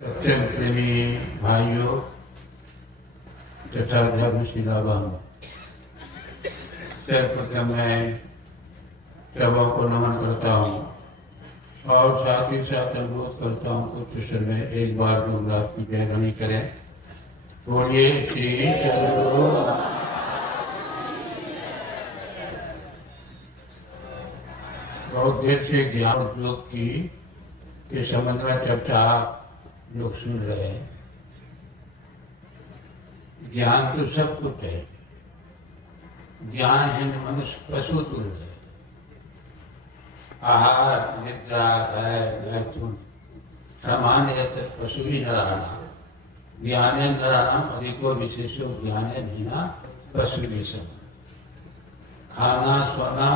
सत्यम प्रेमी भाइयों तथा धर्मशिला बहनों, सर्वप्रथम मैं प्रभु को नमन करता हूँ और साथ ही साथ अनुरोध करता हूँ कुछ समय एक बार गुरुराज की जयध्वनि करें। बोलिए श्री सद्गुरु। बहुत देर से ज्ञान उद्योग की के संबंध में चर्चा लोग सुन रहे हैं। ज्ञान तो सब कुछ है। ज्ञान है मनुष्य पशु तुल्य है। आहार निद्रा भय मैथुन सामान्य पशु ही नराना ज्ञाने नराणाम अधिको विशेषो ज्ञाने नीना पशु विषम। खाना सोना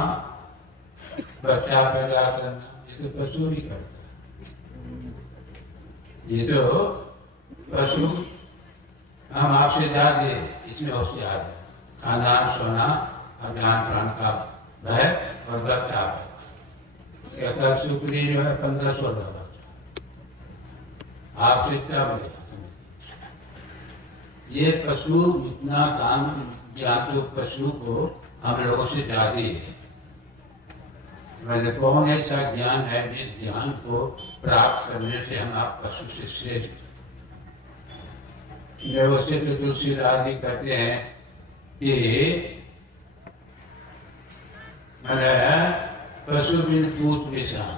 बच्चा पैदा करना ये तो पशु ही करता है। ये तो पशु हम आपसे ज्यादा इसमें होशियार है। खाना सोना अज्ञान प्राण का भय और बच्चा भय कहता सुकरी जो है 15-16 बच्चा आपसे क्या मिलेगा। ये पशु इतना काम ज्ञान तो पशु को हम लोगों से ज्यादा है। मैंने कौन ऐसा ज्ञान है जिस ज्ञान को प्राप्त करने से हम आप पशु से श्रेष्ठ। वैसे तो तुलसीदास जी कहते हैं कि मैंने पशु बिन पूत विषाण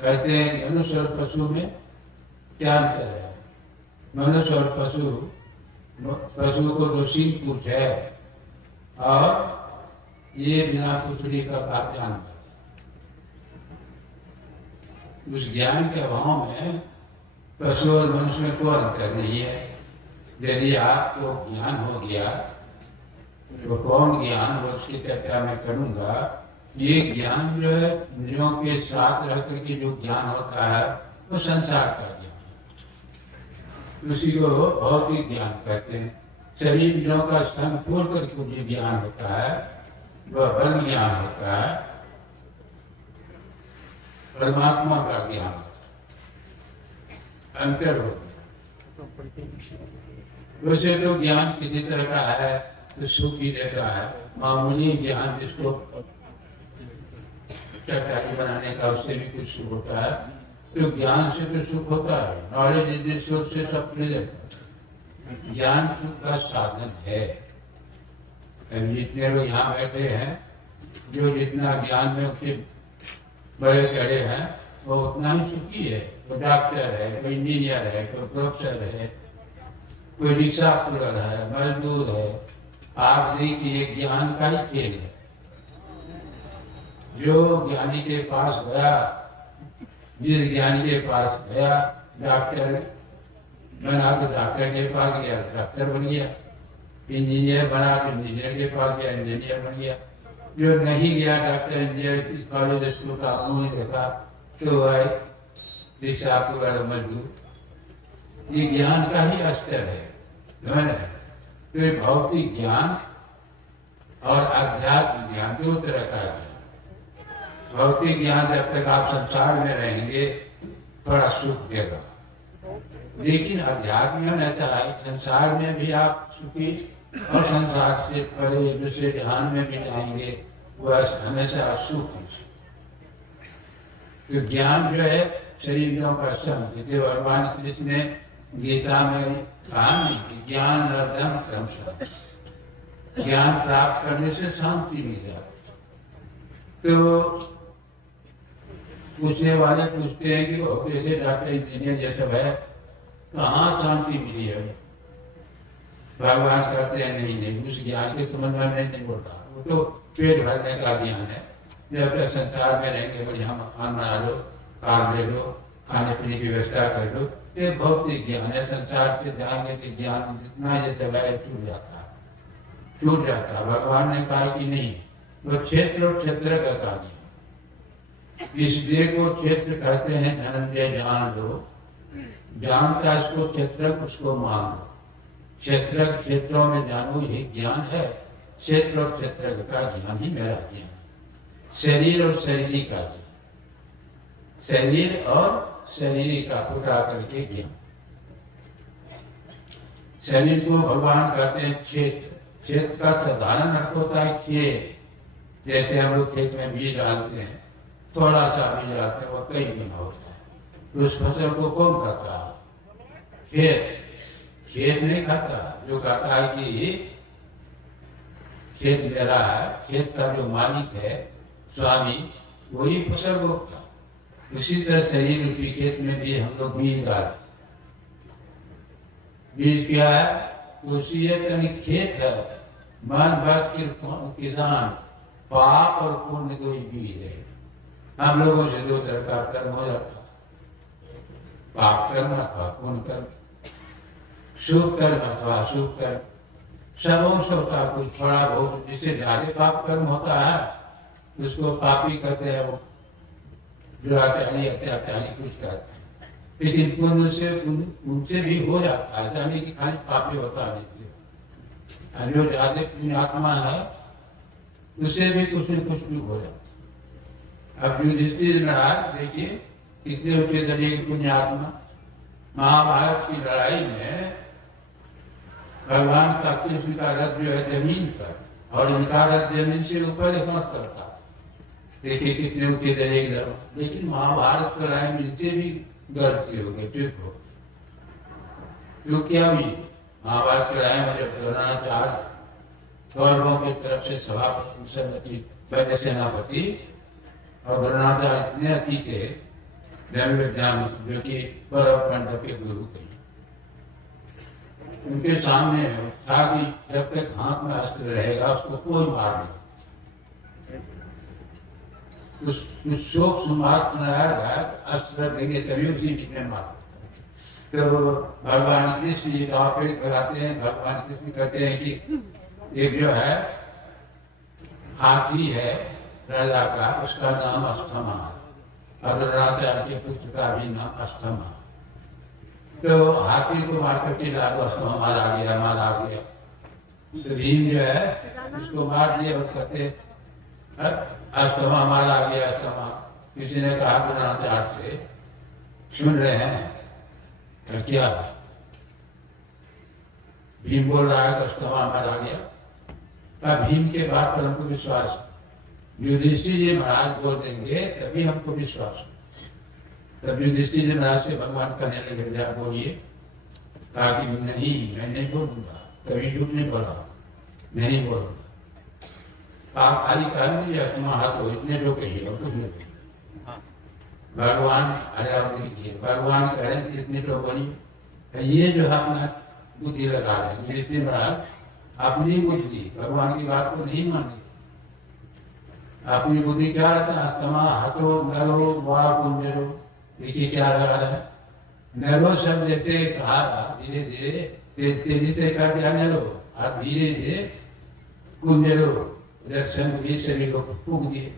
कहते हैं कि मनुष्य और पशु में क्या अंतर है। मनुष्य और पशु को तो सींग पूछ है और ये बिना पुतली का ज्ञान है। उस ज्ञान के अभाव में पशु और मनुष्य में कोई अंतर नहीं है। यदि आपको ज्ञान हो गया तो कौन ज्ञान वो उसकी चर्चा में करूंगा। ये ज्ञान जो है इंद्रियों के साथ रह करके जो ज्ञान होता है वो संसार का ज्ञान, उसी को भौतिक ज्ञान कहते हैं। शरीर इंद्रियों का संग छोड़ करके जो ज्ञान होता है वह बल ज्ञान होता है, परमात्मा का ज्ञान होता है। अंतर हो गया। वैसे तो ज्ञान किसी तरह का है तो सुख ही देता है। मामूली ज्ञान जिसको चटाई बनाने का उससे भी कुछ सुख होता है। तो ज्ञान से तो सुख होता है। नॉलेज इस सोच से सब मिल जाता है। ज्ञान सुख का साधन है। जितने लोग यहाँ बैठे हैं जो जितना ज्ञान में उसके बड़े चढ़े हैं वो उतना ही सुखी है। कोई डॉक्टर है, कोई इंजीनियर है, कोई प्रोफेसर है, कोई रिक्शा पुलर है, मजदूर है। आप देखिए ज्ञान का ही खेल है। जो ज्ञानी के पास गया, जिस ज्ञानी के पास गया डॉक्टर बना तो डॉक्टर के पास गया डॉक्टर बन गया। इंजीनियर बना तो इंजीनियर के पास गया इंजीनियर बन गया। जो नहीं गया डॉक्टर इंजीनियर कॉलेज स्कूल का मुंह देखा तो है रिक्शा पुलर मजदूर। ये ज्ञान का ही स्तर है। तो ये भौतिक ज्ञान और अध्यात्म ज्ञान दो तरह का है। भौतिक ज्ञान जब तक आप संसार में रहेंगे थोड़ा सुख देगा, लेकिन अध्यात्म ज्ञान ऐसा है संसार में भी आप सुखी और संसार से परे दूसरे ध्यान में भी जाएंगे वह हमेशा असुख है। तो ज्ञान जो है शरीरों का संग, जैसे भगवान कृष्ण ने गीता में कहा नहीं कि ज्ञान लब्धम क्रमशः, ज्ञान प्राप्त करने से शांति मिल जाती। तो पूछने वाले पूछते हैं कि वो जैसे डॉक्टर इंजीनियर जैसा है कहाँ शांति मिली है। भगवान कहते हैं नहीं उस ज्ञान के संबंध में नहीं बोल रहा। वो तो पेट भरने का ज्ञान है। जब तक संसार में रहेंगे बढ़िया मकान बना लो, कार ले लो, खाने पीने की व्यवस्था कर लो, ये भौतिक ज्ञान है। संसार से जाएंगे तो ज्ञान जितना जैसे वह छूट जाता है। भगवान ने कहा कि नहीं वो क्षेत्र और क्षेत्र का कार्य। इस देह को क्षेत्र कहते हैं। धनंजय जान लो, जानता इसको क्षेत्र उसको मान लो। क्षेत्र क्षेत्रों में जानो यही ज्ञान है। क्षेत्र और क्षेत्र का ज्ञान ही मेरा ज्ञान। शरीर और शरीरी का ज्ञान शरीर और शरीर का फुटा करके ज्ञान। शरीर को भगवान कहते हैं क्षेत्र। क्षेत्र का साधारण अर्थ होता है खेत। जैसे हम लोग खेत में बीज डालते हैं, थोड़ा सा बीज डालते हैं, वो कई गुना होता है, तो उस फसल को कौन खाता है? खेत। खेत नहीं खाता। जो कहता है कि खेत मेरा है, खेत का जो मालिक है, स्वामी, वही फसल बोता। उसी तरह शरीर रूपी खेत में भी हम लोग बीज डालते। बीज क्या है? उसी खेत है। मन भक्त किसान, पाप और पुण्य दो ही बीज है। हम लोगों से दो तरह का कर्म हो जाता है, पाप कर्म अथवा पुण्य कर्म, शुभ कर्म अथवा अशुभ कर्म। सब होता है, कुछ थोड़ा बहुत। जिससे ज्यादा पाप कर्म होता है उसको पापी कहते हैं, वो दुराचारी अत्याचारी कुछ करते हैं। लेकिन पुण्य से उनसे भी हो जाता है, ऐसा नहीं कि खाली पापी होता नहीं। जो ज्यादा पुण्यात्मा है उससे भी कुछ न कुछ भी हो जाता है। अब युधिष्ठिर महाराज देखिए कितने ऊंचे दर्जे के पुण्यात्मा। महाभारत की लड़ाई में भगवान का कृष्ण का रथ जो है जमीन पर, और इनका रथ जमीन से ऊपर हिम्मत करता था। देखिए कितने ऊंचे दर्जे के लोग। लेकिन महाभारत की लड़ाई में इनसे भी गलती हो गई, चुप हो गई। जो क्या भी महाभारत की लड़ाई में जब द्रोणाचार्य कौरवों की तरफ से सभापति पहले सेनापति, और द्रोणाचार्य इतने अति थे धर्मविज्ञान, जो कि परम पांडव के गुरु थे, उनके सामने था कि जब तक हाथ में अस्त्र रहेगा उसको कोई मार नहीं। उस शोक संवाद सुनाया गया, अस्त्र लेंगे तभी उसी बीच में मार। तो भगवान कृष्ण ये टॉपिक लगाते हैं। भगवान कृष्ण कहते हैं कि एक जो है हाथी है राजा का, उसका नाम अस्थमा है, और द्रोणाचार्य के पुत्र का भी नाम अस्थमा। तो हाथी को मार कर चिल्ला दो, अस्थमा मारा गया। तो भीम जो है उसको मार दिया और कहते अस्थमा मारा गया, अस्थमा। किसी ने कहा द्रोणाचार्य से, सुन रहे हैं क्या? भीम बोल रहा है कि अस्थमा मारा गया। भीम के बात पर हमको विश्वास, युधिष्ठिर जी महाराज बोल देंगे तभी हमको विश्वास। तब युधिष्ठिर जी महाराज से भगवान कहने लगे, बोलिए। कहा कि नहीं, मैं नहीं बोलूंगा, कभी झूठ नहीं बोला, नहीं बोलूंगा। कहा खाली कह दीजिए अस्थमा हाथ हो, इतने जो कहिए और कुछ नहीं कहिए। भगवान अरे आप देखिए, भगवान कह रहे हैं इतने तो बोलिए। ये जो है अपना बुद्धि लगा रहे हैं युधिष्ठिर महाराज, अपनी बुद्धि, भगवान की बात को नहीं मानी। अपनी बुद्धि क्या रहता है? अस्थमा हतो नरो वा कुंजरो। देखिए क्या लगा रहा है, नरो शब्द जैसे कहा धीरे धीरे तेजी से कर दिया नरो, और धीरे धीरे कुंजरो दर्शन भी सभी को फूक दिए।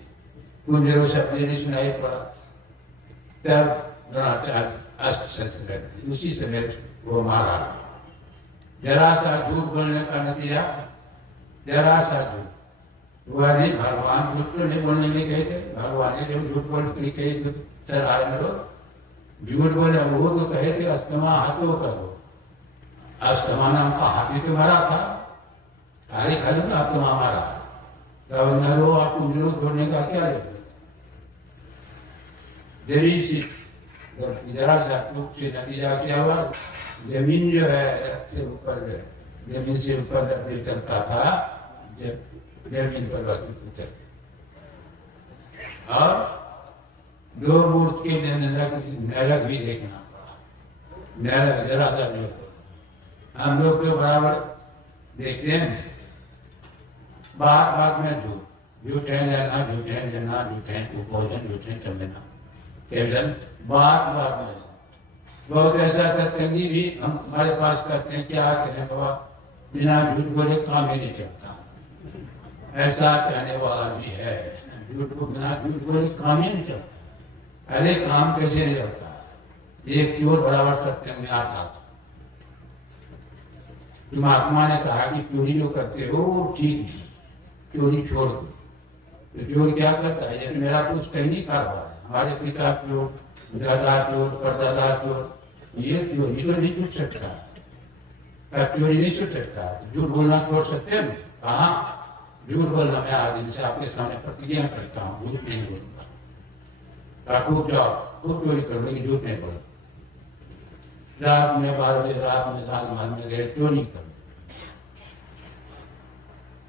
कुंजरो शब्द नहीं सुनाई पड़ा। तब द्रोणाचार्य अस्त्र शस्त्र, उसी समय वो मारा। जरा सा झूठ बोलने का नतीजा, जरा सा झूठ। वह नहीं, भगवान झूठ तो नहीं बोलने के लिए कहे थे। भगवान ने जब झूठ बोलने के लिए कहे तो साधारण लोग झूठ बोले, वो तो कहे थे अस्थमा हाथों करो। अस्थमा नाम का हाथी तो मारा था, खाली खाली ना अस्थमा मारा। तब नरो आप कुंजरो छोड़ने का क्या जरूरत? जरा सा चूक से नतीजा क्या हुआ? जमीन जो है रथ से ऊपर, जमीन से ऊपर रथ चलता था, जब जमीन पर उतर। और दो मूर्त के नरक भी देखना पड़ा। नरक जरा सा भी हम लोग तो बराबर देखते हैं, बात बात में झूठ है लेना, झूठ है लेना, झूठ है भोजन, झूठ है चलना, केवल बात बात में। बहुत ऐसा सत्संगी भी हम हमारे पास करते हैं, क्या कहें बाबा, बिना झूठ बोले काम ही नहीं चलता। ऐसा कहने वाला भी है, झूठ को बिना झूठ बोले काम ही नहीं चलता। अरे काम कैसे नहीं चलता? एक चोर बराबर सत्संग में आता था। तुम आत्मा ने कहा कि चोरी जो करते हो ठीक नहीं, चोरी छोड़ दो। तो चोर क्या करता है? जैसे मेरा कुछ कहीं नहीं कारोबार है, हमारे पिता चोर, दादा चोर, परदादा चोर, ये चोरी तो नहीं छूट सकता, चोरी नहीं छूट सकता। झूठ बोलना छोड़ सकते हैं? कहाँ झूठ बोलना? मैं आज इनसे आपके सामने प्रतिज्ञा करता हूँ, झूठ नहीं बोलूंगा। खूब जाओ, खूब चोरी कर लेकिन झूठ नहीं बोलो। रात में 12 बजे रात में राजमहल में गए, चोरी कर।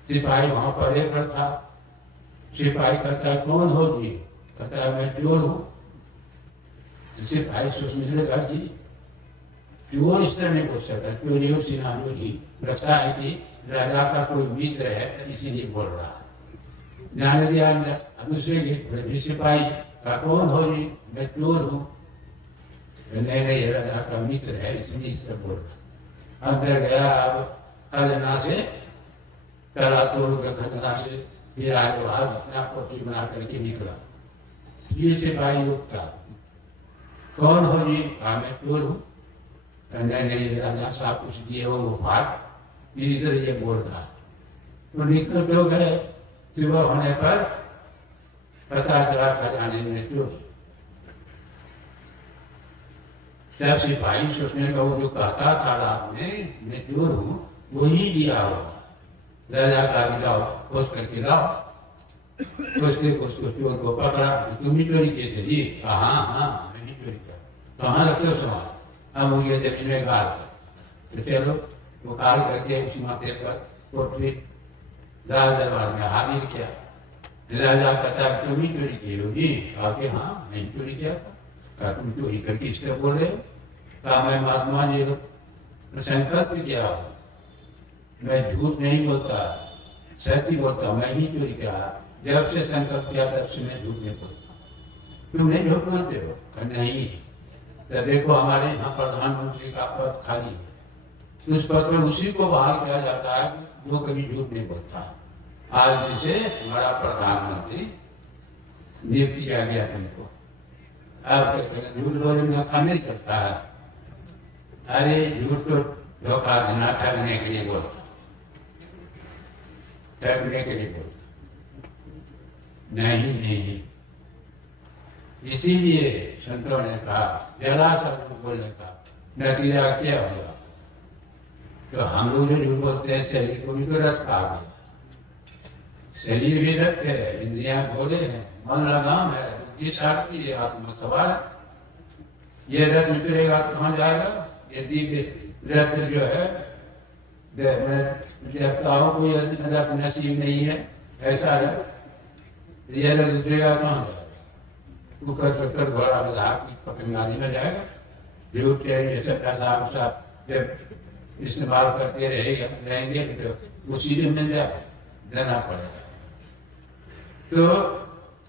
सिपाही वहां पर एक था। सिपाही कहता है कौन हो जी? कहता है मैं चोर हूँ। सिपाही सोचने लगा जी चोर इस तरह नहीं बोल सकता, चोरी हो सिनानो जी, लगता है कि राजा का कोई मित्र है तो इसीलिए बोल रहा है। जाने दिया अंदर। अब दूसरे के सिपाही का कौन हो जी? मैं चोर हूँ। नहीं नहीं, राजा का मित्र है इसलिए इस तरह बोल रहा। अंदर गया। अब खजना से करा तोड़ के खजना से फिर आगे वहां अपना पोथी बना करके निकला। ये सिपाही लोग का कौन हो जी? कहा मैं चोर हूँ। नहीं नहीं, राजा साहब कुछ दिए हो वो भाग, इधर ये बोल रहा। तो निकल तो गए। सुबह होने पर पता चला खजाने में चोरी। जब सिपाही सोचने का वो जो कहता था रात में मैं चोर हूँ वही लिया होगा। राजा का जाओ खोज करके लाओ। खोजते खोजते चोर को पकड़ा। तुम ही चोरी किए थे जी? हाँ हाँ मैं ही चोरी किया। कहाँ रखते हो सामान? हम मुझे जमीन में गाड़ कर। तो चलो वो गाड़ करके उसी माथे पर कोठरी राज दरबार में हाजिर किया। राजा कहता तुम ही चोरी किए हो जी? कहा कि हाँ मैं ही चोरी किया था। कहा तुम चोरी करके इस तरह बोल रहे हो? कहा मैं महात्मा जी संकल्प किया, मैं झूठ नहीं बोलता, सच ही बोलता, मैं ही चोरी किया। जब से संकल्प किया तब से मैं झूठ नहीं बोलता। तुम नहीं झूठ बोलते हो? नहीं। तो देखो हमारे यहाँ प्रधानमंत्री का पद खाली है, उस पद में उसी को बहाल किया जाता है जो कभी झूठ नहीं बोलता। आज जैसे हमारा प्रधानमंत्री नियुक्त किया गया तुमको, अब झूठ बोलने में काम नहीं करता है। अरे झूठ तो धोखा देना, ठगने के लिए बोलता, ठगने के लिए बोलता। नहीं नहीं, इसीलिए संतों ने कहा जरा सा झूठ बोलने का नतीजा क्या होगा। तो हम लोग जो झूठ बोलते हैं शरीर को भी तो रथ कहा गया। शरीर भी रथ है, इंद्रियां घोड़े हैं, मन लगाम है, बुद्धि सारथी है, आत्मा सवार है। ये रथ निकलेगा तो कहाँ जाएगा? यदि रथ जो है देवताओं को रथ नसीब नहीं है, ऐसा रथ यह रथ निकलेगा कहाँ जाएगा? कुकर शक्कर घोड़ा गधा की पकड़ाने में जाएगा। झूठ ये सब साफ साफ जब इस्तेमाल करते रहेंगे तो उसी में मिल जाएगा, देना पड़ेगा। तो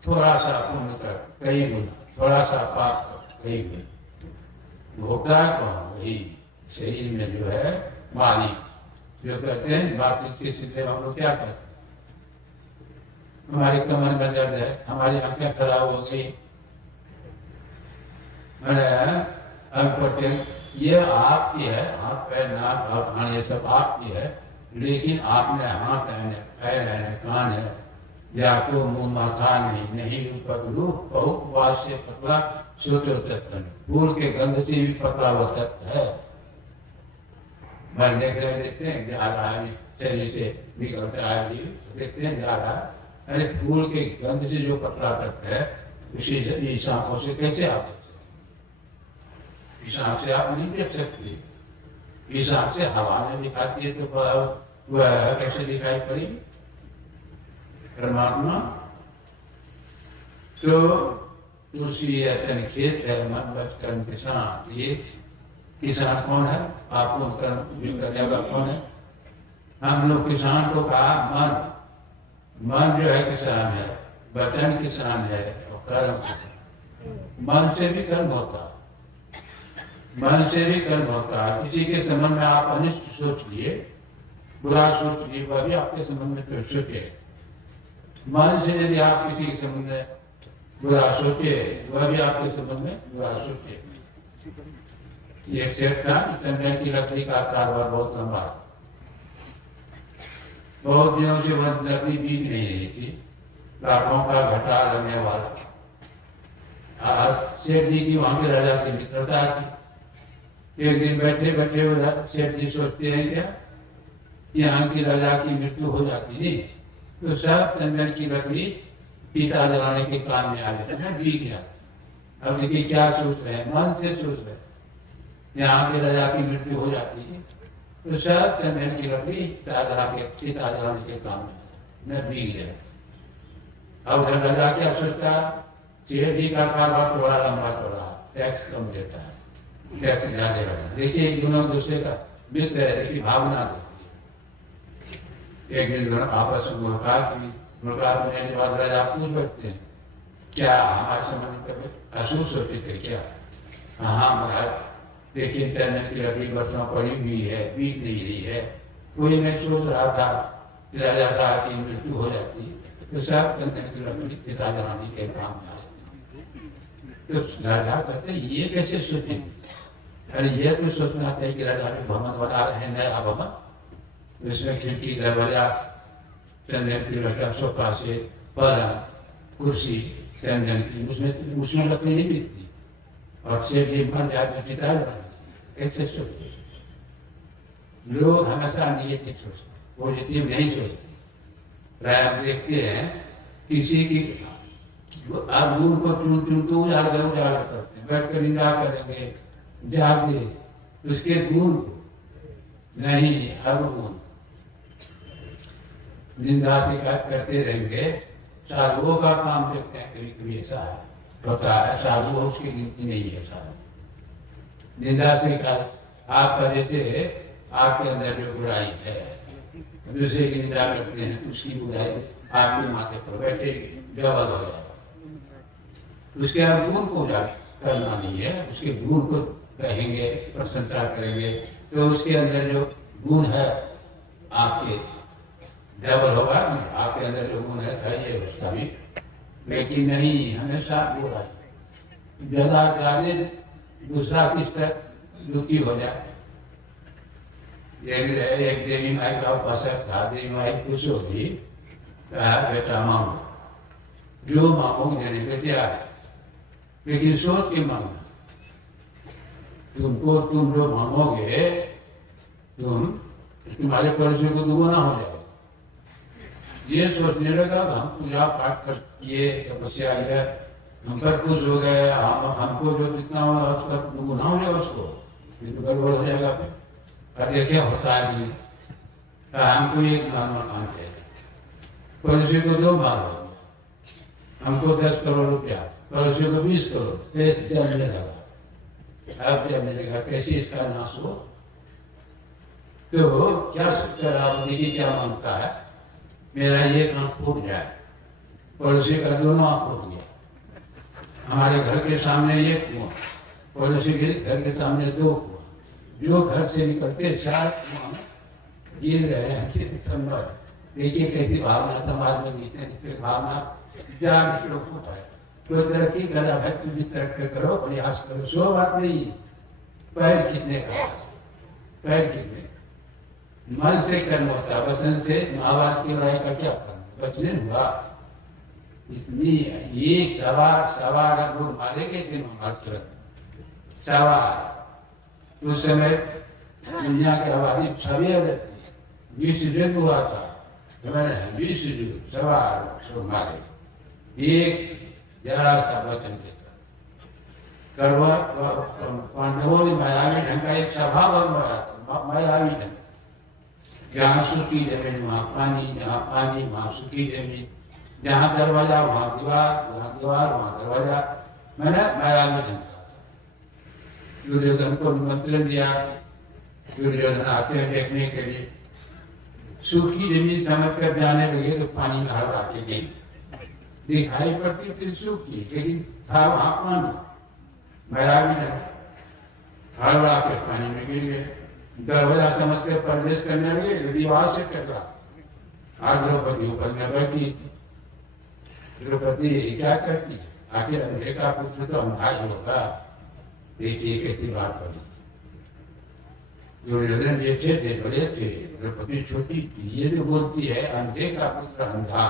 थोड़ा सा पुण्य कर कई गुना, थोड़ा सा पाप कर कई गुना। भोगता है कौन? वही शरीर में जो है मालिक, जो कहते हैं बात के सिलसिले में हम लोग क्या करते हैं? हमारी कमर में दर्द है, हमारी आंखें खराब हो गई, ये आपकी है, हाथ पैर नाक हाथ खान ये सब आपकी है, लेकिन आपने हाथ है, पैर है, कान है, या तो मुंह माथा नहीं रूप बहुत वास से पतला सोचो तत्व, फूल के गंध से भी पतला वो तत्व है। मरने के समय देखते हैं जा रहा है, शरीर से निकलता है, देखते हैं जा रहा है। अरे फूल के गंध से जो पतला तत्व है उसी सांपों से कैसे आप देख सकते? इस आंख से आप नहीं देख सकते। इस आंख से हवा में दिखाती है तो वह कैसे दिखाई पड़ी? परमात्मा तो तुलसी अतन खेत है, मन बच कर्म किसान। ये किसान कौन है? आपको कर्म जो करने वाला कौन है? हम लोग किसान को कहा मन जो है किसान है, वचन किसान है और कर्म किसान। मन से भी कर्म होता, मन से भी कर्म होता है। किसी के संबंध में आप अनिष्ट सोच लिए, बुरा सोच लिए, वह भी आपके संबंध में तो सोचे। मन से यदि आप किसी के संबंध में बुरा सोचे, वह भी आपके संबंध में बुरा सोचे। ये सेठ था, चंदन की लकड़ी का कारोबार बहुत लंबा, बहुत दिनों से वह लकड़ी बीज नहीं रही थी, लाखों का घाटा लगने वाला। सेठ जी की वहां के राजा से मित्रता थी। एक दिन बैठे बैठे वो सेठ जी सोचते हैं क्या, यहाँ की राजा की मृत्यु हो जाती थी तो सब चंदन की लकड़ी पीता जलाने के काम में आ जाते हैं, बीक जाते। अब देखिए क्या सोच रहे हैं, मन से सोच रहे हैं, यहाँ के राजा की मृत्यु हो जाती है तो सब चंदन की लकड़ी पीता जलाने के काम में बीक जाए। अब राजा क्या सोचता, सेठ जी का कारोबार थोड़ा लंबा चौड़ा, टैक्स कम देता है, टैक्स ज्यादा लगा। देखिए दोनों दूसरे का मित्र है, देखिए भावना देखिए। एक दिन दोनों आपस में मुलाकात हुई, मुलाकात होने के बाद राजा पूछ बैठते हैं, क्या हमारे संबंध कभी असूर सोचे थे क्या? हाँ महाराज, देखिए चंदन की लकड़ी वर्षों पड़ी हुई है, बीत नहीं रही है, कोई मैं सोच रहा था कि राजा साहब की मृत्यु हो जाती तो सब चंदन की लकड़ी पिता जलाने के काम में आ जाती। तो राजा कहते ये कैसे सोचेंगे? अरे ये तो सोचना चाहिए कि राजा भी भवन बना रहे हैं, नया भवन, इसमें खिड़की दरवाजा चंदन की लकड़ी, सोफा से पलंग कुर्सी चंदन की, उसमें लकड़ी नहीं बिकती, और सेठ जी मर जाए तो चिता कैसे सोचते? लोग हमेशा निगेटिव सोचते, पॉजिटिव नहीं सोचते। आप देखते हैं किसी की गुण को चुन चुन के उजागर करते हैं, बैठ कर निंदा करेंगे, जागे उसके गुण नहीं, अवगुण निंदा शिकायत करते रहेंगे। साधुओं का काम देखते हैं, कभी कभी ऐसा होता है, साधु उसकी गिनती नहीं है साधु। निंदा शिकायत आपका जैसे आपके अंदर जो बुराई है, दूसरे की निंदा करते हैं तो उसकी बुराई आपके माथे पर बैठे डबल हो जाएगा। उसके गुण को करना नहीं है, उसके गुण को कहेंगे, प्रशंसा करेंगे तो उसके अंदर जो गुण है आपके डबल होगा। आपके अंदर जो गुण है सही है उसका भी, लेकिन नहीं हमेशा बुराई ज्यादा जाने दूसरा किस तरह दुखी हो जाए। एक देवी माई का उपासक था, देवी माई खुश होगी, कहा बेटा मांगो, जो मांगो देने को तैयार है, लेकिन सोच के मांगना। तुम जो मांगोगे तुम्हारे पड़ोसी को दुगुना हो जाएगा। ये सोचने लगा हम पूजा पाठ कर किए, तपस्या है, हम पर खुश हो गए, हमको जो जितना होगा उसका दुगुना हो जाएगा, उसको तो गड़बड़ हो जाएगा। फिर देखे होता है नहीं, हमको एक मांगते हैं, पड़ोसी को 2 बार हो गया, हमको 10 करोड़ रुपया, पड़ोसी को 20 करोड़, जलने लगा। अब जलने लगा, कैसे इसका नाश हो? तो क्या आप देखिए क्या मांगता है, मेरा एक आंख फूट जाए, पड़ोसी का 2 आंख फूट गया, हमारे घर के सामने एक कुआं, पड़ोसी के घर के सामने 2 कुआं, जो घर से निकलते 4 कुआं गिर रहे हैं। संभव देखिए कैसी भावना समाज में जीते, जिससे भावना जान लोगों है। तो तरक्की करा भाई, तुम भी तरक्की करो, प्रयास करो, सो बात नहीं। पैर खींचने का, पैर खींचने मन से कर्म होता, वचन से महाभारत की लड़ाई का क्या कर्म, बचने हुआ इतनी एक सवार लोग मारे गए थे महाभारत सवार। उस समय दुनिया की आबादी 6 अरब थी, 20 युद्ध हुआ था, 20 युद्ध, सवार लोग मारे एक जरा सा वचन के तरफ। पांडवों ने मायावी ढंग का एक सभा बनवाया था, मायावी ढंग, जहाँ सूखी जमीन वहाँ पानी, जहाँ पानी वहाँ सूखी जमीन, जहाँ दरवाजा वहाँ दीवार, वहाँ दीवार वहाँ दरवाजा, मैंने मायावी ढंग का। दुर्योधन को निमंत्रण दिया, दुर्योधन आते हैं देखने के लिए, सूखी जमीन समझ कर जाने लगे तो पानी में हड़बड़ा के गई, दिखाई पड़ती फिर सूखी, लेकिन था वहाँ पानी, मायावी ढंग, हड़बड़ा के पानी में गिर गए। दरवाजा समझ कर प्रवेश करने लगे, दीवार से टकरा, आज द्रौपदी ऊपर में बैठी थी। द्रौपदी क्या करती, आखिर अंधे का पुत्र तो अंधा ही होगा, देखिए कैसी बात बनी। दुर्योधन बेटे थे, बड़े थे, द्रौपदी छोटी थी, ये जो बोलती है अंधे का पुत्र अंधा,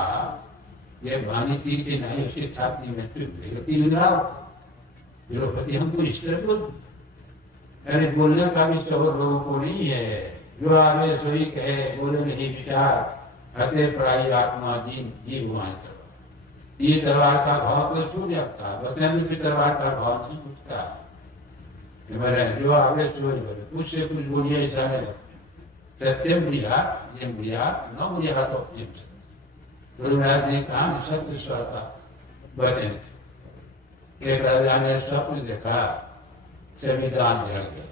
ये वाणी तीर के नहीं, उसकी छाती में चुप गई, तीर लगाओ, द्रौपदी हमको इस तरह बोल, अरे बोलने का भी शौक लोगों को नहीं है। जो आवे सोई कहे, बोले नहीं विचार, अते पराई आत्मा जीव हुआ। ये तलवार का भाव तो छूट जाता, वचन में भी तलवार का भाव नहीं छूटता। जो आवे सोई बोले, कुछ से कुछ बोलिए ऐसा नहीं। सत्यम प्रिया ये प्रिया न प्रिया तो गुरु महाराज ने कहा सत्य स्वता वचन। एक राजा ने स्वप्न देखा, संविधान जड़ गया।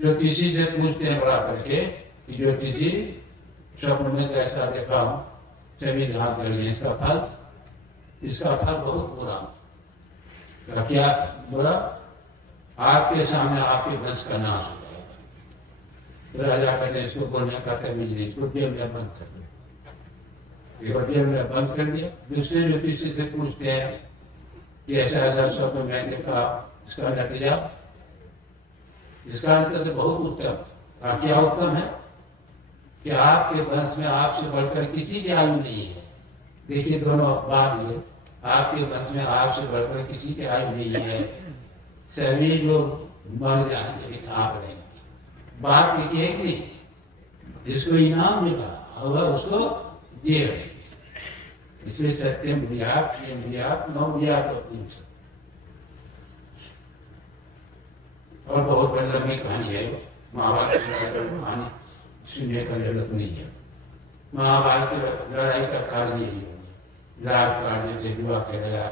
ज्योतिषी से पूछते हैं बड़ा करके कि ज्योतिषी स्वप्न में कैसा देखा हूं, संविधान जड़ गया, इसका फल बहुत बुरा। तो क्या बोला, आपके सामने आपके वंश का नाश हो जाएगा। राजा कहते इसको बोलने का तमीज नहीं, इसको जेल में बंद कर दिया। जेल में बंद कर दिया। दूसरे ज्योतिषी से पूछते हैं कि ऐसा ऐसा स्वप्न मैंने देखा, इसका नतीजा, इसका नतीजा तो बहुत उत्तम। क्या उत्तम है कि आपके वंश में आपसे बढ़कर किसी की आयु नहीं है। देखिए दोनों बात ये, आपके वंश में आपसे बढ़कर किसी की आयु नहीं है। सभी लोग मर जाएंगे लेकिन आप रहेंगे। बात एक नहीं, जिसको इनाम मिला होगा उसको जेल। इसलिए सत्यम व्याप नौ व्याप और बहुत बड़ी लंबी कहानी है। महाभारत कहानी सुनने का जरूरत नहीं है। महाभारत लड़ाई का कारण यही है, राज काटने से विवाह कराया।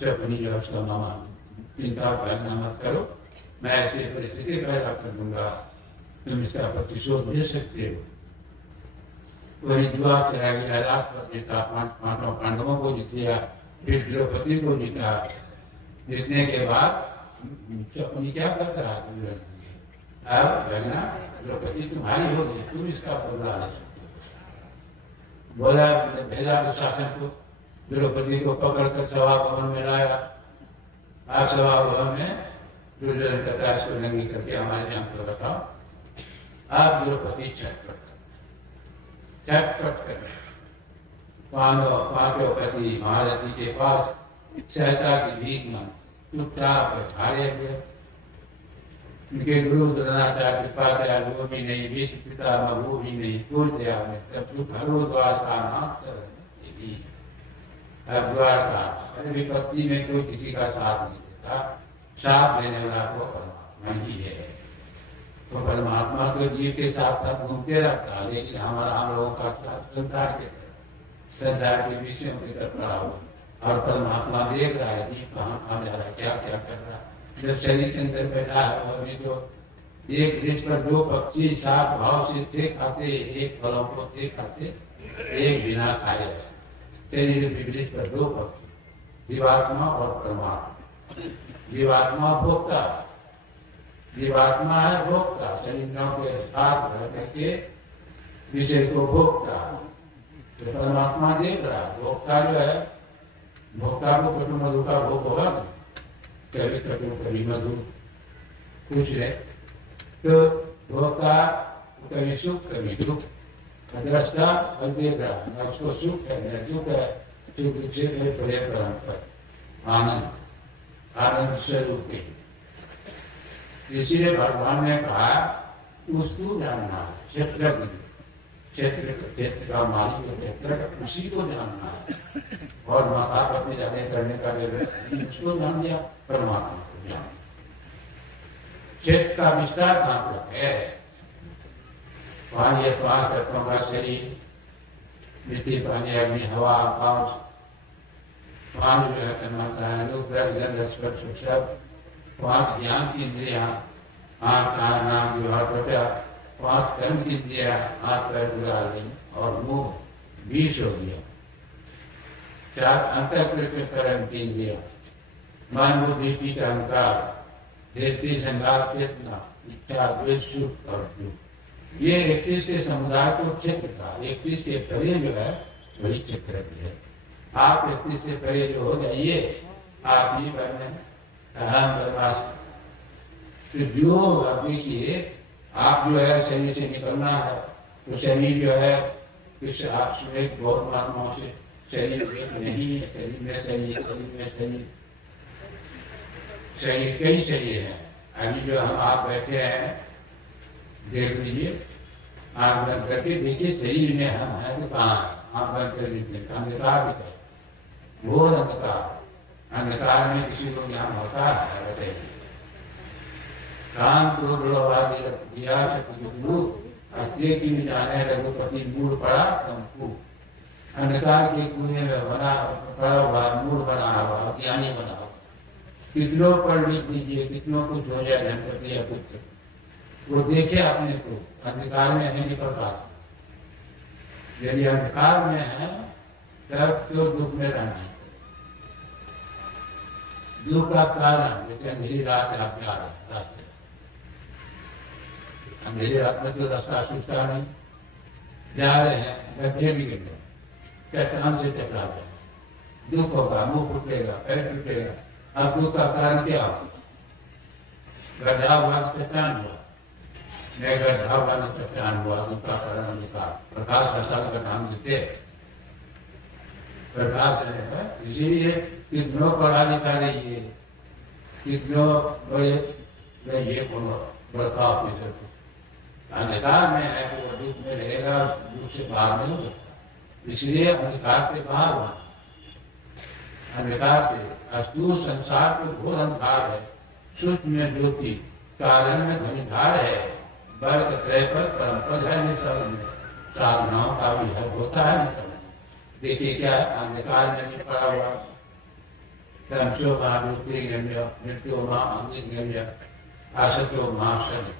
चपनी जो उसका मामा, चिंता करना मत करो, मैं ऐसी परिस्थिति पैदा कर दूंगा, तुम इसका प्रतिशोध ले सकते हो। वही जुआ चला गया, राज पर जीता, पांडवों को जीत लिया, फिर द्रौपदी को जीता। जीतने के बाद चपनी क्या करता है, अब भगना द्रौपदी तुम्हारी होगी, तुम इसका बदला ले सकते हो। बोला, भेजा दुशासन को, द्रौपदी को पकड़कर सभा भवन में लाया। आप सभा भवन में दुर्योधन कहता है इसको नंगी करके हमारे यहाँ पर रखा। आप द्रौपदी छटपट कर पांचों पति महारथी के पास सहता की भीख मांग, चुपचाप बैठाए हुए। उनके गुरु द्रोणाचार्य कृपाचार्य वो भी नहीं, भीष्म पितामह वो भी नहीं, कोई दया में तब तो घरों द्वार का नाथ द्वार का। अरे विपत्ति में कोई किसी का साथ नहीं देता, साथ देने वाला तो परमात्मा ही है। तो परमात्मा तो जीव के साथ साथ घूमते रहता, लेकिन हम लोगों का साथ संसार के विषयों की तरफ पड़ा हुआ। और परमात्मा देख रहा है जीव कहाँ कहाँ जा रहा है, क्या क्या कर रहा है। जब शरीर के अंदर बैठा है वो अभी तो एक वृक्ष पर दो पक्षी साफ भाव से थे खाते, एक फलों को थे खाते, एक बिना खाए। शरीर वृक्ष पर दो पक्षी, जीवात्मा और परमात्मा। जीवात्मा भोक्ता, जीवात्मा है भोक्ता, शरीरों के साथ रह करके विषय को भोक्ता। तो परमात्मा देख रहा, भोक्ता जो है, भोक्ता को कटु मधु का भोग होगा, कभी कटु कभी मधु कुछ है। तो भोक्ता कभी सुख कभी दुख, दृष्टा और देख रहा, न उसको सुख है न दुख है, सुख से बड़े परंपर आनंद, आनंद स्वरूप के। इसीलिए भगवान ने कहा उसको जानना है, क्षेत्र का मालिक क्षेत्र उसी को जानना है। और माता पति जाने करने का जरूरत, उसको जान लिया, परमात्मा को जान। क्षेत्र का विस्तार कहाँ पर है, वहाँ ये 5 तत्वों का शरीर, मिट्टी पानी अग्नि हवा आकाश, 5 जो है तन्मात्राएं, रूप रस गंध रस स्पर्श सब, 5 ज्ञान की इंद्रियां, आँख कान नाक जिह्वा त्वचा, 5 कर्म की इंद्रियां, हाथ पैर उदाहरण और मुंह 20 हो गया। 4 अंतःकरण कर्म की इंद्रियां, मन बुद्धि चित्त अहंकार, धीरति संघात चेतना इच्छा द्वेष सुख और दुख। ये 31 के समुदाय को क्षेत्र का, 31 के परे जो है वही क्षेत्र है। आप 31 से परे जो हो जाइए, आप ये बने अहम ब्रह्मास्मि। तो जो होगा देखिए, आप जो है शरीर से निकलना है, तो शरीर जो है किस आप सुने बहुत महात्माओं से, शरीर नहीं है, शरीर में शरीर, शरीर में शरीर। शरीर कई शरीर हैं। अभी जो हम आप बैठे हैं, देख लीजिए, आँख बंद करके देखिए शरीर में हम हैं तो कहाँ है। आँख बंद कर लीजिए, अंधकार दिख रहा है, घोर अंधकार। अंधकार में किसी को ज्ञान होता है? बताइए। काम क्रोध लोभ आदि दिया सतगुरु अत्य की जाने रघुपति मूड पड़ा तमकू। अंधकार के कुएं में बना पड़ा हुआ, मूड बना हुआ, ज्ञानी बना हुआ। कितनों पढ़ लिख लीजिए, कितनों कुछ हो जाए, गणपति या कुछ, वो देखे अपने को अंधकार में है, निकल रहा। यदि अंधकार में है तब तो दुख में रहना है। दुख का कारण जैसे अंधेरी रात आप जा रहे हैं, रास्ते अंधेरी रात में तो रास्ता सूझता नहीं, जा रहे हैं, गड्ढे भी गिर गए, चट्टान से टकरा गए, दुख होगा, मुंह फूटेगा, पैर टूटेगा। अब दुख का कारण क्या होगा? गड्ढा हुआ तो चट्टान हुआ, मैं गड्ढा हुआ तो चट्टान हुआ, दुख का कारण अंधकार। प्रकाश रसाल का नाम देते प्रकाश रहेगा। इसीलिए कितनों पढ़ा लिखा रहिए, कितनों बड़े रहिए, बड़का ऑफिसर, अंधकार में है तो वो दुख में रहेगा, दुख से बाहर नहीं हो सकता। इसलिए अंधकार से बाहर हुआ, अंधकार से अस्तु संसार को घोर अंधकार है, सूक्ष्म में ज्योति, कारण में घनीधार है, वर्ग त्रय पर परम पद है निसर्ग में, साधनाओं का भी हल होता है निसर्ग में। देखिए क्या अंधकार में नहीं पड़ा हुआ, तमसो महाज्योतिर्गम्य मृत्यु महाअमृतगम्य आसतो महाशनि।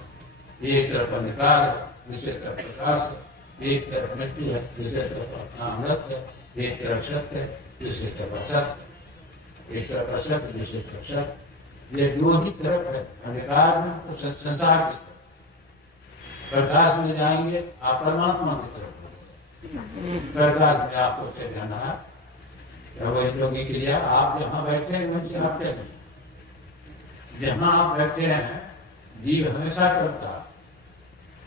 एक तरफ अंधकार, दूसरी तरफ प्रकाश, एक तरफ मृत्यु है, दूसरी तरफ अमृत है, एक तरफ सत्य है, दूसरी तरफ असत्य, एक तरफ असत्य, दूसरी तरफ सत्य। ये दो ही तरफ है अंधकार में तो संसार की तरफ। प्रकाश में जाएंगे आप परमात्मा की तरफ, प्रकाश में आपको से जाना है। योगी क्रिया आप जहाँ बैठे हैं वहीं से आप चलें। जहाँ आप बैठे हैं जीव हमेशा करता,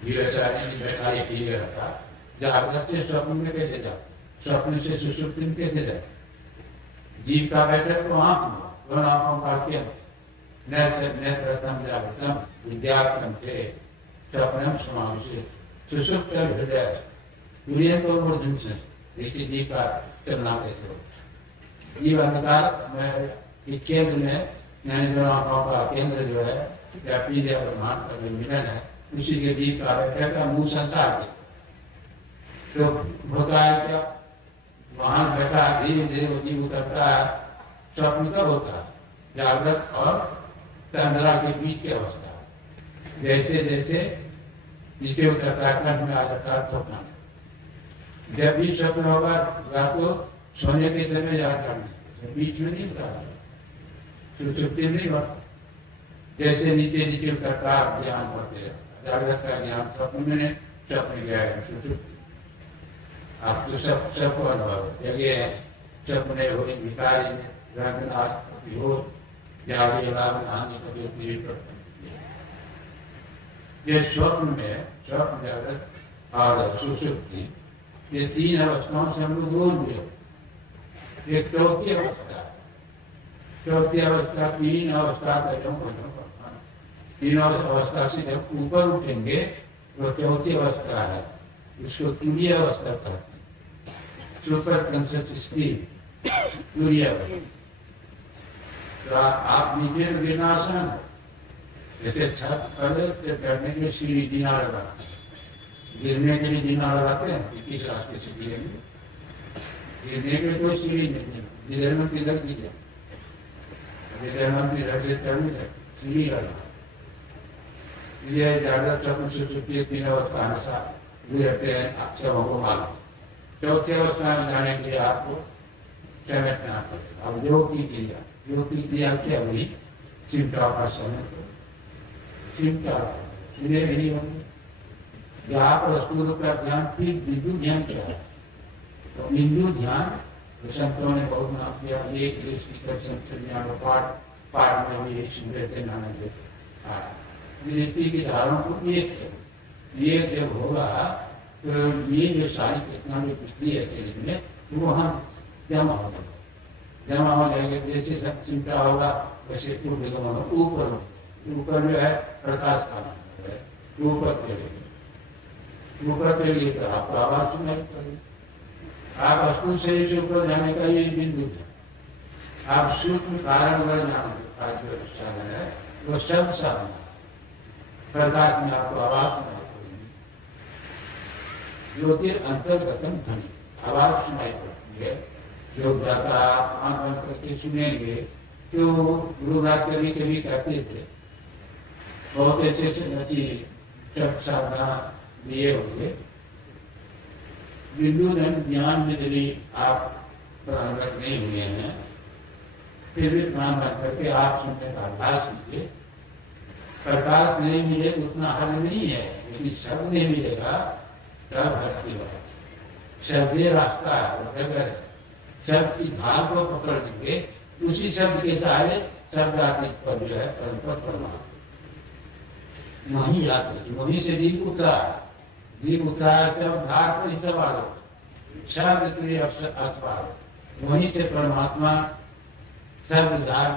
जीव ऐसा नहीं बैठा एक ही रहता। जागृत से स्वप्न में कैसे जाता, स्वप्न से सुषुप्ति में कैसे जाता? जीव का बैठक तो आँख में, दोनों आँखों का क्या नेत्रम जागृतम विद्यार्थम थे स्वप्नम समावेश सुषुप्त हृदय तुरंत और मूर्धन से। देखिए जीव का चलना कैसे हो। जीव अंधकार में केंद्र में, यानी दोनों आँखों का केंद्र जो है या पीले ब्रह्मांड का जो मिलन है, उसी के जीव का बैठक का मुँह संसार के। तो होता है क्या, वहां बैठा धीरे धीरे वो जीव उतरता है। स्वप्न कब होता है? जागृत और तंद्रा के बीच की अवस्था। जैसे जैसे नीचे उतरता है, कंठ में आ जाता है स्वप्न। जब भी स्वप्न होगा या तो सोने के समय जाकर बीच में नहीं उतरता, सुषुप्ति नहीं होता। जैसे नीचे नीचे उतरता ज्ञान बढ़ते, जागृत का ज्ञान स्वप्न में, स्वप्न गया सुषुप्ति। आप तो सबको अनुभव जगह है, सपने हो भिखारी में रंगनाथ हो जावे लाभ हानि कभी पीढ़ी पर। ये स्वप्न में, स्वप्न जागृत और सुषुप्ति, ये तीन अवस्थाओं से हम लोग रोज मिले। एक चौथी अवस्था, चौथी अवस्था तीन अवस्था का जो तीनों अवस्था से जब ऊपर उठेंगे तो चौथी अवस्था है, उसको तुरीय अवस्था कहते हैं। सुपर कॉन्शियस स्टेट तुरीय अवस्था। तो आप नीचे गिरना आसान है, जैसे छत पर चढ़ने के लिए सीढ़ी जीना लगा, गिरने के लिए जीना लगाते हैं, किस रास्ते से गिरेंगे? गिरने के कोई सीढ़ी नहीं, जिधर मन किधर गिरे, जिधर मन किधर से चढ़ने तक सीढ़ी लगा। ये जागृत स्वप्न सुषुप्ति तीन अवस्था हमेशा रहते हैं, सबों को मालूम। चौथी अवस्था में जाने के लिए आपको समेटना पड़ेगा। अब योग की क्रिया क्या हुई? चिंता का समय, चिंता सुने नहीं होंगे। यहाँ पर स्थूल का ध्यान, फिर बिंदु ध्यान क्या है? तो बिंदु ध्यान संतों ने बहुत नाम किया। एक दृष्टि कर पाठ में भी सुनते नाना देते दृष्टि के धारणों को एक जब होगा तो ये जो सारी कितना भी पिछली है शरीर में वो वहाँ जमा हो जाएगा। जमा हो जाएगा, जैसे सब चिंता होगा वैसे ऊर्ध्व गमन ऊपर, ऊपर जो है प्रकाश का मंडल है, ऊपर चलेंगे, ऊपर चलिए तो आपको आवाज सुनाई पड़ेगी। आप स्थूल शरीर से ऊपर जाने का ये बिंदु है। आप सूक्ष्म कारण अगर जाने का जो साधन है वो सब साधन है। प्रकाश में आपको आवाज सुनाई पड़ेगी, ज्योतिर्अंतर्गतम ध्वनि, आवाज सुनाई पड़ती है। जो ज्यादा आंख बंद करके सुनेंगे तो गुरु महाराज कभी कभी कहते थे, बहुत अच्छे से नची सब साधना लिए हुए बिंदु धन ज्ञान में यदि आप प्रांगत नहीं हुए हैं, फिर भी प्राण बंद करके आप सुनने का अभ्यास कीजिए। प्रकाश नहीं मिले उतना हल नहीं है, यदि शब्द नहीं मिलेगा तब हर की बात। शब्द ये रास्ता है, अगर शब्द की भाग को पकड़ देंगे उसी शब्द के सहारे शब्दातीत पर जो है परम पद परमात्मा वहीं जाते, वहीं से दीप उतरा है। दीप उतरा है सब धार पर ही सवार हो, शब्द के असवार, वहीं से परमात्मा शब्द धार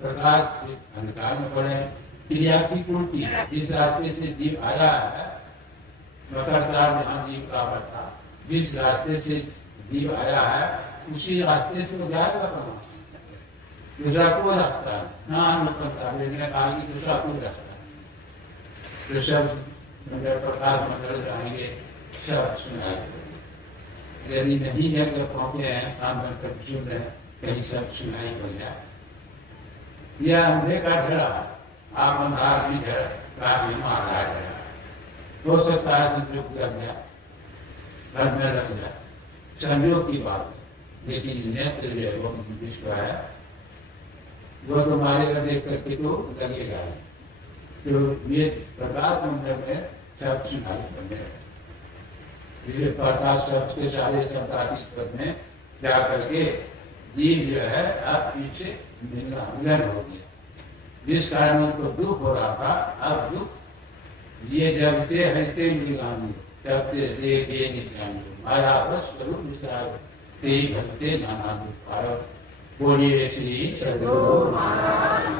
प्रकाश के अंधकार में पड़े। क्रिया की कुंती है, जिस रास्ते से जीव आया है, मकरदार जहाँ जीव का बैठा, जिस रास्ते से जीव आया है उसी रास्ते से वो जाएगा परमात्मा। दूसरा कोई रास्ता है ना, करता लेने आगे दूसरा कोई रास्ता है। तो सब प्रकाश मंडल जाएंगे, सब सुनाई पड़ेगा। यदि नहीं जगह पहुंचे हैं, काम बनकर सुन रहे हैं, कहीं सब सुनाई पड़ जाए। यह अंधे का ढेरा, आप अंधार भी ढेरा काफी मारा है। हो सकता है संयोग लग जाए, घर में लग जाए, संयोग की बात है। लेकिन नेत्र जो है वो विश्व है, वो तुम्हारे का देख करके तो लगेगा। तो ये प्रकाश मंडल में सब सुनाई पड़ने लगे। प्रकाश शब्द के सारे शब्दातीत पद में जा करके जीव जो है अब पीछे मिलन हो गया। जिस कारण उनको दुख हो रहा था, अब दुख ये जबते हरते मिलगामी, जबते देखे निजामी, माया बस स्वरूप निश्राय ते भक्ते नाना दुख। बोलिए श्री सद्गुरु महाराज।